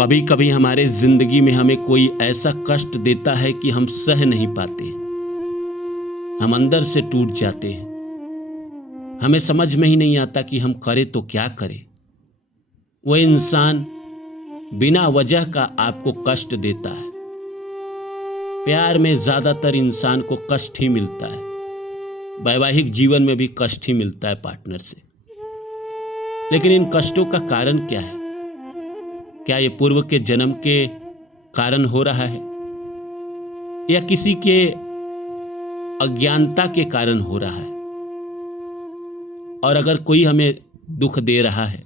कभी कभी हमारे जिंदगी में हमें कोई ऐसा कष्ट देता है कि हम सह नहीं पाते, हम अंदर से टूट जाते हैं। हमें समझ में ही नहीं आता कि हम करें तो क्या करें। वो इंसान बिना वजह का आपको कष्ट देता है। प्यार में ज्यादातर इंसान को कष्ट ही मिलता है, वैवाहिक जीवन में भी कष्ट ही मिलता है पार्टनर से। लेकिन इन कष्टों का कारण क्या है? क्या ये पूर्व के जन्म के कारण हो रहा है या किसी के अज्ञानता के कारण हो रहा है? और अगर कोई हमें दुख दे रहा है,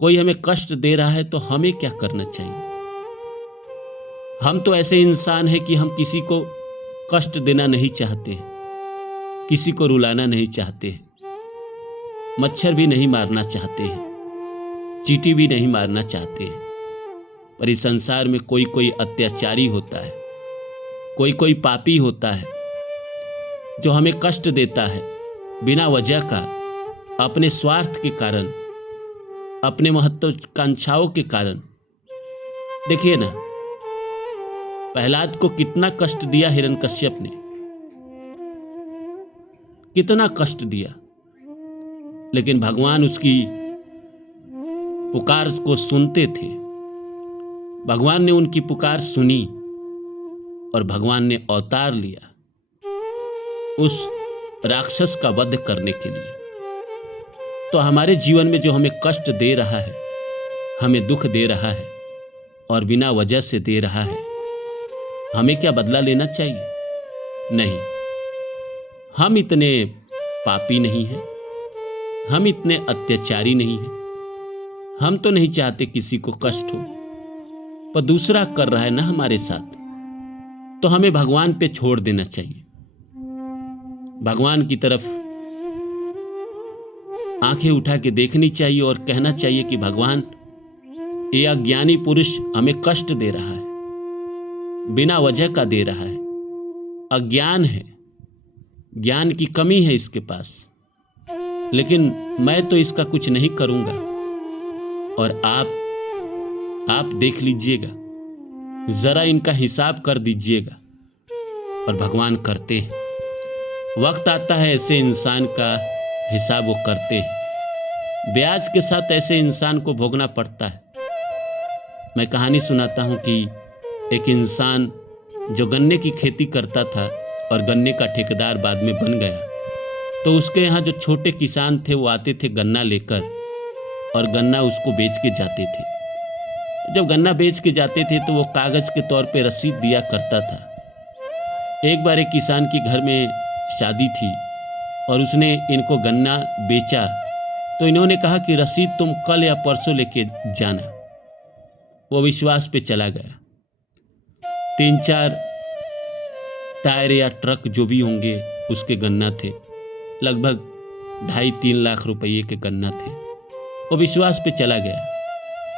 कोई हमें कष्ट दे रहा है, तो हमें क्या करना चाहिए? हम तो ऐसे इंसान हैं कि हम किसी को कष्ट देना नहीं चाहते हैं, किसी को रुलाना नहीं चाहते हैं, मच्छर भी नहीं मारना चाहते हैं, चींटी भी नहीं मारना चाहते हैं। पर इस संसार में कोई कोई अत्याचारी होता है, कोई कोई पापी होता है जो हमें कष्ट देता है बिना वजह का, अपने स्वार्थ के कारण, अपने महत्वाकांक्षाओं के कारण। देखिए ना, प्रहलाद को कितना कष्ट दिया हिरण्यकश्यप ने, कितना कष्ट दिया, लेकिन भगवान उसकी पुकार को सुनते थे। भगवान ने उनकी पुकार सुनी और भगवान ने अवतार लिया उस राक्षस का वध करने के लिए। तो हमारे जीवन में जो हमें कष्ट दे रहा है, हमें दुख दे रहा है और बिना वजह से दे रहा है, हमें क्या बदला लेना चाहिए? नहीं, हम इतने पापी नहीं हैं, हम इतने अत्याचारी नहीं हैं। हम तो नहीं चाहते किसी को कष्ट हो, पर दूसरा कर रहा है ना हमारे साथ, तो हमें भगवान पे छोड़ देना चाहिए। भगवान की तरफ आंखें उठा के देखनी चाहिए और कहना चाहिए कि भगवान, ये अज्ञानी पुरुष हमें कष्ट दे रहा है, बिना वजह का दे रहा है। अज्ञान है, ज्ञान की कमी है इसके पास, लेकिन मैं तो इसका कुछ नहीं करूंगा। और आप देख लीजिएगा, जरा इनका हिसाब कर दीजिएगा। और भगवान करते हैं। वक्त आता है ऐसे इंसान का हिसाब वो करते हैं। ब्याज के साथ ऐसे इंसान को भोगना पड़ता है। मैं कहानी सुनाता हूं कि एक इंसान जो गन्ने की खेती करता था और गन्ने का ठेकेदार बाद में बन गया, तो उसके यहाँ जो छोटे किसान थे वो आते थे गन्ना लेकर और गन्ना उसको बेच के जाते थे। जब गन्ना बेच के जाते थे तो वो कागज के तौर पे रसीद दिया करता था। एक बार एक किसान के घर में शादी थी और उसने इनको गन्ना बेचा, तो इन्होंने कहा कि रसीद तुम कल या परसों लेके जाना। वो विश्वास पे चला गया। 3-4 टायर या ट्रक जो भी होंगे उसके गन्ना थे, लगभग 2.5-3 लाख रुपये के गन्ना थे। वो विश्वास पे चला गया।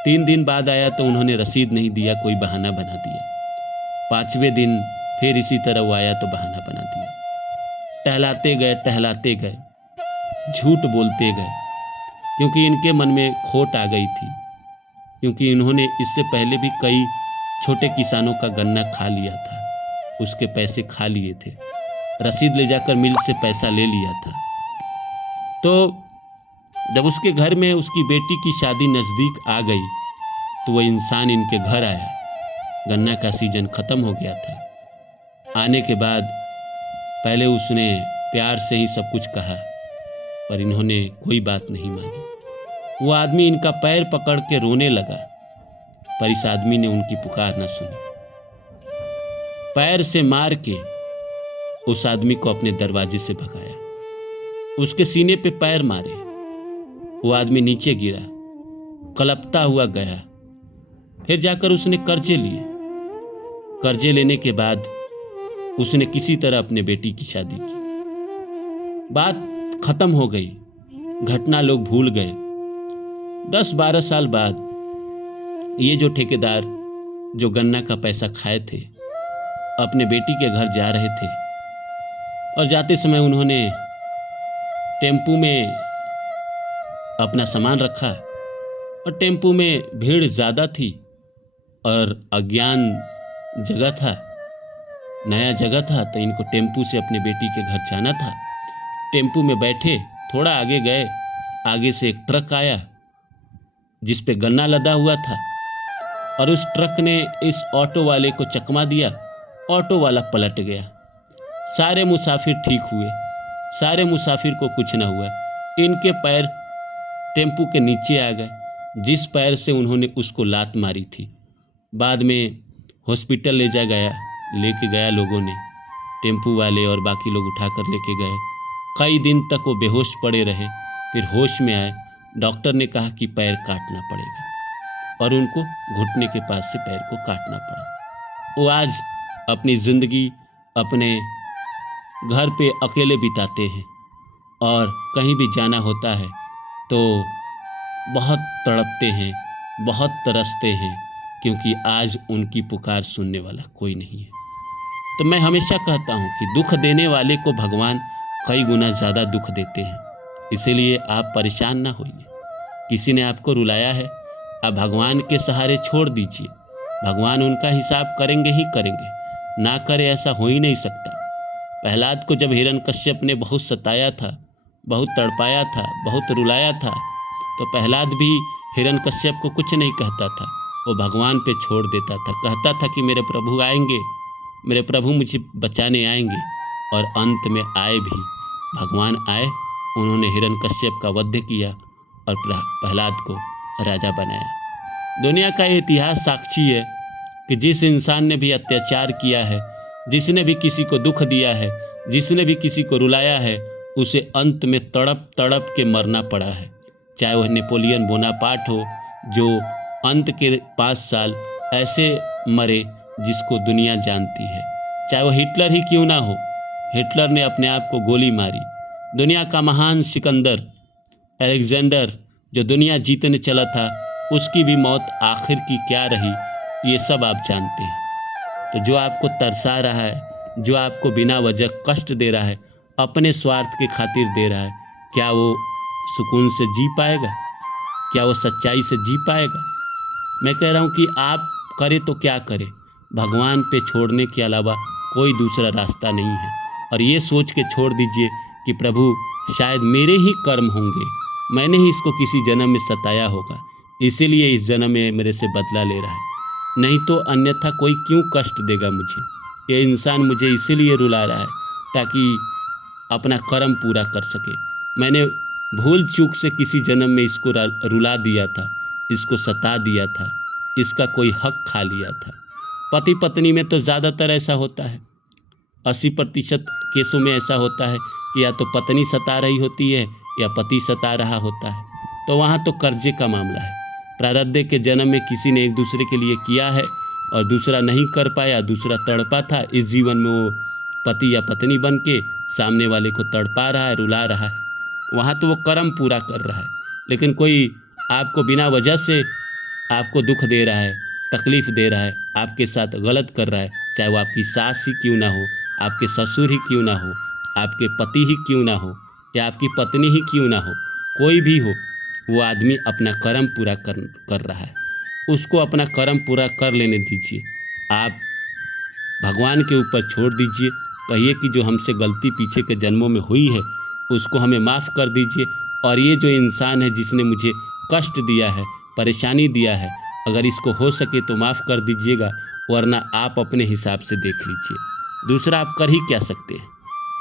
3 दिन बाद आया तो उन्होंने रसीद नहीं दिया, कोई बहाना बना दिया। 5वें दिन फिर इसी तरह वो आया तो बहाना बना दिया। टहलाते गए, झूठ बोलते गए, क्योंकि इनके मन में खोट आ गई थी, क्योंकि इन्होंने इससे पहले भी कई छोटे किसानों का गन्ना खा लिया था, उसके पैसे खा लिए थे, रसीद ले जाकर मिल से पैसा ले लिया था। तो जब उसके घर में उसकी बेटी की शादी नज़दीक आ गई तो वह इंसान इनके घर आया। गन्ना का सीजन ख़त्म हो गया था। आने के बाद पहले उसने प्यार से ही सब कुछ कहा, पर इन्होंने कोई बात नहीं मानी। वो आदमी इनका पैर पकड़ के रोने लगा, पर इस आदमी ने उनकी पुकार न सुनी। पैर से मार के उस आदमी को अपने दरवाजे से भगाया, उसके सीने पे पैर मारे। वो आदमी नीचे गिरा, कलपता हुआ गया। फिर जाकर उसने कर्जे लिए। कर्जे लेने के बाद उसने किसी तरह अपने बेटी की शादी की। बात खत्म हो गई, घटना लोग भूल गए। 10-12 साल बाद ये जो ठेकेदार जो गन्ना का पैसा खाए थे, अपने बेटी के घर जा रहे थे और जाते समय उन्होंने टेम्पू में अपना सामान रखा और टेम्पू में भीड़ ज़्यादा थी और अज्ञान जगह था, नया जगह था, तो इनको टेम्पू से अपने बेटी के घर जाना था। टेम्पू में बैठे, थोड़ा आगे गए, आगे से एक ट्रक आया जिस पे गन्ना लदा हुआ था और उस ट्रक ने इस ऑटो वाले को चकमा दिया। ऑटो वाला पलट गया। सारे मुसाफिर ठीक हुए, सारे मुसाफिर को कुछ न हुआ। इनके पैर टेम्पू के नीचे आ गए, जिस पैर से उन्होंने उसको लात मारी थी। बाद में हॉस्पिटल लेके गया लोगों ने, टेम्पू वाले और बाकी लोग उठाकर लेके गए। कई दिन तक वो बेहोश पड़े रहे, फिर होश में आए। डॉक्टर ने कहा कि पैर काटना पड़ेगा और उनको घुटने के पास से पैर को काटना पड़ा। वो आज अपनी ज़िंदगी अपने घर पे अकेले बिताते हैं और कहीं भी जाना होता है तो बहुत तड़पते हैं, बहुत तरसते हैं, क्योंकि आज उनकी पुकार सुनने वाला कोई नहीं है। तो मैं हमेशा कहता हूँ कि दुख देने वाले को भगवान कई गुना ज़्यादा दुख देते हैं। इसीलिए आप परेशान ना होइए। किसी ने आपको रुलाया है, आप भगवान के सहारे छोड़ दीजिए। भगवान उनका हिसाब करेंगे ही करेंगे, ना करे ऐसा हो ही नहीं सकता। प्रहलाद को जब हिरण्यकश्यप ने बहुत सताया था, बहुत तड़पाया था, बहुत रुलाया था, तो प्रहलाद भी हिरण्यकश्यप को कुछ नहीं कहता था, वो भगवान पे छोड़ देता था। कहता था कि मेरे प्रभु आएंगे, मेरे प्रभु मुझे बचाने आएंगे। और अंत में आए भी, भगवान आए, उन्होंने हिरण्यकश्यप का वध किया और प्रहलाद को राजा बनाया। दुनिया का इतिहास साक्षी है कि जिस इंसान ने भी अत्याचार किया है, जिसने भी किसी को दुख दिया है, जिसने भी किसी को रुलाया है, उसे अंत में तड़प तड़प के मरना पड़ा है। चाहे वह नेपोलियन बोनापार्ट हो, जो अंत के 5 साल ऐसे मरे जिसको दुनिया जानती है। चाहे वह हिटलर ही क्यों ना हो, हिटलर ने अपने आप को गोली मारी। दुनिया का महान सिकंदर अलेक्जेंडर जो दुनिया जीतने चला था, उसकी भी मौत आखिर की क्या रही, ये सब आप जानते हैं। तो जो आपको तरसा रहा है, जो आपको बिना वजह कष्ट दे रहा है, अपने स्वार्थ के खातिर दे रहा है, क्या वो सुकून से जी पाएगा? क्या वो सच्चाई से जी पाएगा? मैं कह रहा हूँ कि आप करे तो क्या करे, भगवान पे छोड़ने के अलावा कोई दूसरा रास्ता नहीं है। और ये सोच के छोड़ दीजिए कि प्रभु शायद मेरे ही कर्म होंगे, मैंने ही इसको किसी जन्म में सताया होगा, इसीलिए इस जन्म में मेरे से बदला ले रहा है, नहीं तो अन्यथा कोई क्यों कष्ट देगा मुझे। ये इंसान मुझे इसीलिए रुला रहा है ताकि अपना कर्म पूरा कर सके। मैंने भूल चूक से किसी जन्म में इसको रुला दिया था, इसको सता दिया था, इसका कोई हक खा लिया था। पति पत्नी में तो ज़्यादातर ऐसा होता है, 80% केसों में ऐसा होता है कि या तो पत्नी सता रही होती है या पति सता रहा होता है। तो वहाँ तो कर्जे का मामला है। प्रारब्ध के जन्म में किसी ने एक दूसरे के लिए किया है और दूसरा नहीं कर पाया, दूसरा तड़पा था। इस जीवन में वो पति या पत्नी बन के सामने वाले को तड़पा रहा है, रुला रहा है। वहाँ तो वो कर्म पूरा कर रहा है। लेकिन कोई आपको बिना वजह से आपको दुख दे रहा है, तकलीफ़ दे रहा है, आपके साथ गलत कर रहा है, चाहे वो आपकी सास ही क्यों ना हो, आपके ससुर ही क्यों ना हो, आपके पति ही क्यों ना हो, या आपकी पत्नी ही क्यों ना हो, कोई भी हो, वो आदमी अपना कर्म पूरा कर रहा है। उसको अपना कर्म पूरा कर लेने दीजिए। आप भगवान के ऊपर छोड़ दीजिए। कहिए कि जो हमसे गलती पीछे के जन्मों में हुई है उसको हमें माफ़ कर दीजिए। और ये जो इंसान है जिसने मुझे कष्ट दिया है, परेशानी दिया है, अगर इसको हो सके तो माफ़ कर दीजिएगा, वरना आप अपने हिसाब से देख लीजिए। दूसरा आप कर ही क्या सकते हैं।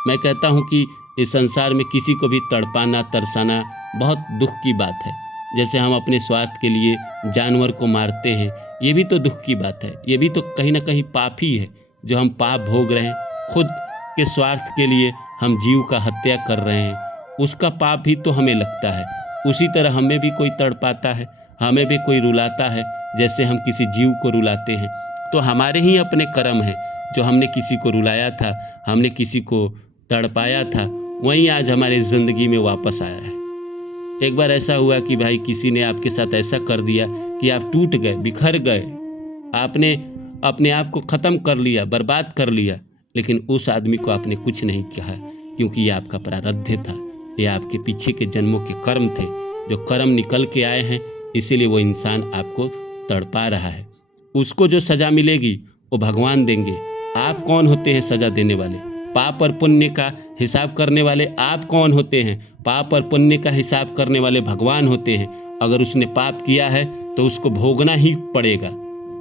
मैं कहता हूँ कि इस संसार में किसी को भी तड़पाना, तरसाना बहुत दुख की बात है। जैसे हम अपने स्वार्थ के लिए जानवर को मारते हैं, ये भी तो दुख की बात है। ये भी तो कहीं ना कहीं पाप ही है, जो हम पाप भोग रहे हैं। खुद के स्वार्थ के लिए हम जीव का हत्या कर रहे हैं, उसका पाप ही तो हमें लगता है। उसी तरह हमें भी कोई तड़पाता है, हमें भी कोई रुलाता है, जैसे हम किसी जीव को रुलाते हैं, तो हमारे ही अपने कर्म हैं। जो हमने किसी को रुलाया था, हमने किसी को तड़पाया था, वहीं आज हमारे ज़िंदगी में वापस आया है। एक बार ऐसा हुआ कि भाई किसी ने आपके साथ ऐसा कर दिया कि आप टूट गए, बिखर गए, आपने अपने आप को ख़त्म कर लिया, बर्बाद कर लिया, लेकिन उस आदमी को आपने कुछ नहीं कहा, क्योंकि ये आपका प्रारब्ध था, ये आपके पीछे के जन्मों के कर्म थे, जो कर्म निकल के आए हैं, इसीलिए वो इंसान आपको तड़पा रहा है। उसको जो सज़ा मिलेगी वो भगवान देंगे। आप कौन होते हैं सज़ा देने वाले? पाप और पुण्य का हिसाब करने वाले आप कौन होते हैं? पाप और पुण्य का हिसाब करने वाले भगवान होते हैं। अगर उसने पाप किया है तो उसको भोगना ही पड़ेगा।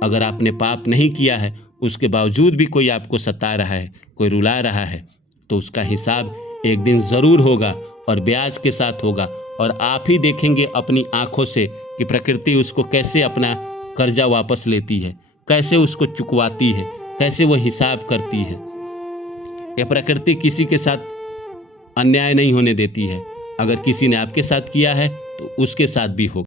अगर आपने पाप नहीं किया है, उसके बावजूद भी कोई आपको सता रहा है, कोई रुला रहा है, तो उसका हिसाब एक दिन ज़रूर होगा और ब्याज के साथ होगा। और आप ही देखेंगे अपनी आँखों से कि प्रकृति उसको कैसे अपना कर्जा वापस लेती है, कैसे उसको चुकवाती है, कैसे वो हिसाब करती है। यह प्रकृति किसी के साथ अन्याय नहीं होने देती है। अगर किसी ने आपके साथ किया है तो उसके साथ भी होगा।